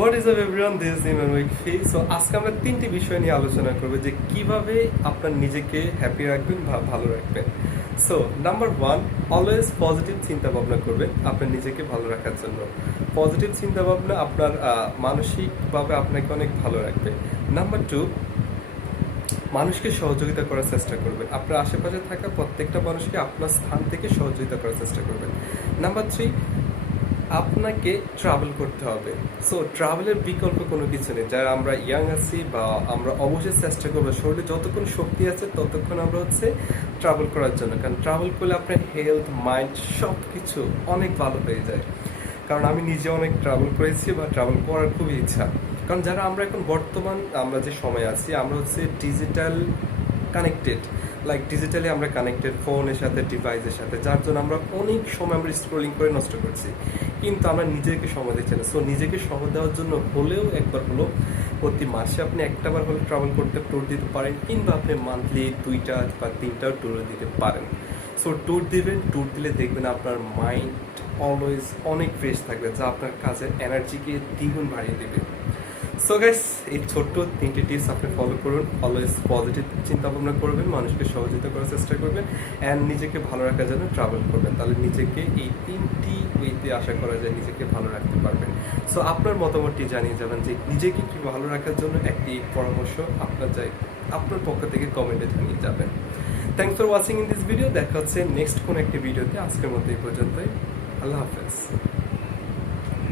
What is up everyone, this is Imran উইকফি। So আজকে আমরা তিনটি বিষয় নিয়ে আলোচনা করবো যে কিভাবে আপনার নিজেকে হ্যাপি রাখবেন বা ভালো রাখবেন। So number one, always positive চিন্তা ভাবনা করবেন আপনার নিজেকে ভালো রাখার জন্য। পজিটিভ চিন্তা ভাবনা আপনার মানসিকভাবে আপনাকে অনেক ভালো রাখবে। নাম্বার টু, মানুষকে সহযোগিতা করার চেষ্টা করবেন। আপনার আশেপাশে থাকা প্রত্যেকটা মানুষকে আপনার স্থান থেকে সহযোগিতা করার চেষ্টা করবেন। নাম্বার থ্রি, আপনাকে ট্রাভেল করতে হবে। সো ট্রাভেলের বিকল্প কোনো কিছু নেই। যারা আমরা ইয়াং আছি বা আমরা অবশ্যই চেষ্টা করবো শরীরে যতক্ষণ শক্তি আছে ততক্ষণ আমরা ট্রাভেল করার জন্য, কারণ ট্রাভেল করলে আপনার হেলথ, মাইন্ড সব কিছু অনেক ভালো হয়ে যায়। কারণ আমি নিজে অনেক ট্রাভেল করেছি বা ট্রাভেল করার খুবই ইচ্ছা। কারণ যারা আমরা এখন বর্তমান আমরা যে সময় আছি, আমরা ডিজিটাল কানেক্টেড, লাইক ডিজিটালি আমরা কানেক্টেড ফোনের সাথে, ডিভাইসের সাথে, যার জন্য আমরা অনেক সময় আমরা স্ক্রোলিং করে নষ্ট করছি, কিন্তু আমরা নিজেকে সময় দিচ্ছি না। সো নিজেকে সময় দেওয়ার জন্য হলেও একবার হলো প্রতি মাসে আপনি একটাবার হলে ট্রাভেল করতে ট্যুর দিতে পারেন, কিংবা আপনি মান্থলি 2টা বা 3টাও ট্যুর দিতে পারেন। সো ট্যুর দিবেন, ট্যুর দিলে দেখবেন আপনার মাইন্ড অলওয়েজ অনেক ফ্রেশ থাকবে, যা আপনার কাজের এনার্জিকে দ্বিগুণ বাড়িয়ে দেবে। সো গাইস, এই ছোট্ট 3টি টিপস আপনি ফলো করুন। অলওয়েজ পজিটিভ চিন্তা ভাবনা করবেন, মানুষকে সহযোগিতা করার চেষ্টা করবেন, অ্যান্ড নিজেকে ভালো রাখার জন্য ট্রাভেল করবেন। তাহলে নিজেকে এই 3টি ওয়েতে আশা করা যায় নিজেকে ভালো রাখতে পারবেন। সো আপনার মতামতটি জানিয়ে যাবেন যে নিজেকে কি ভালো রাখার জন্য একটি পরামর্শ আপনার পক্ষ থেকে কমেন্টে জানিয়ে যাবেন। Thanks for watching in this video. দেখা হচ্ছে নেক্সট কোন একটি ভিডিওতে। আজকের মতো এই পর্যন্তই। আল্লাহ হাফেজ।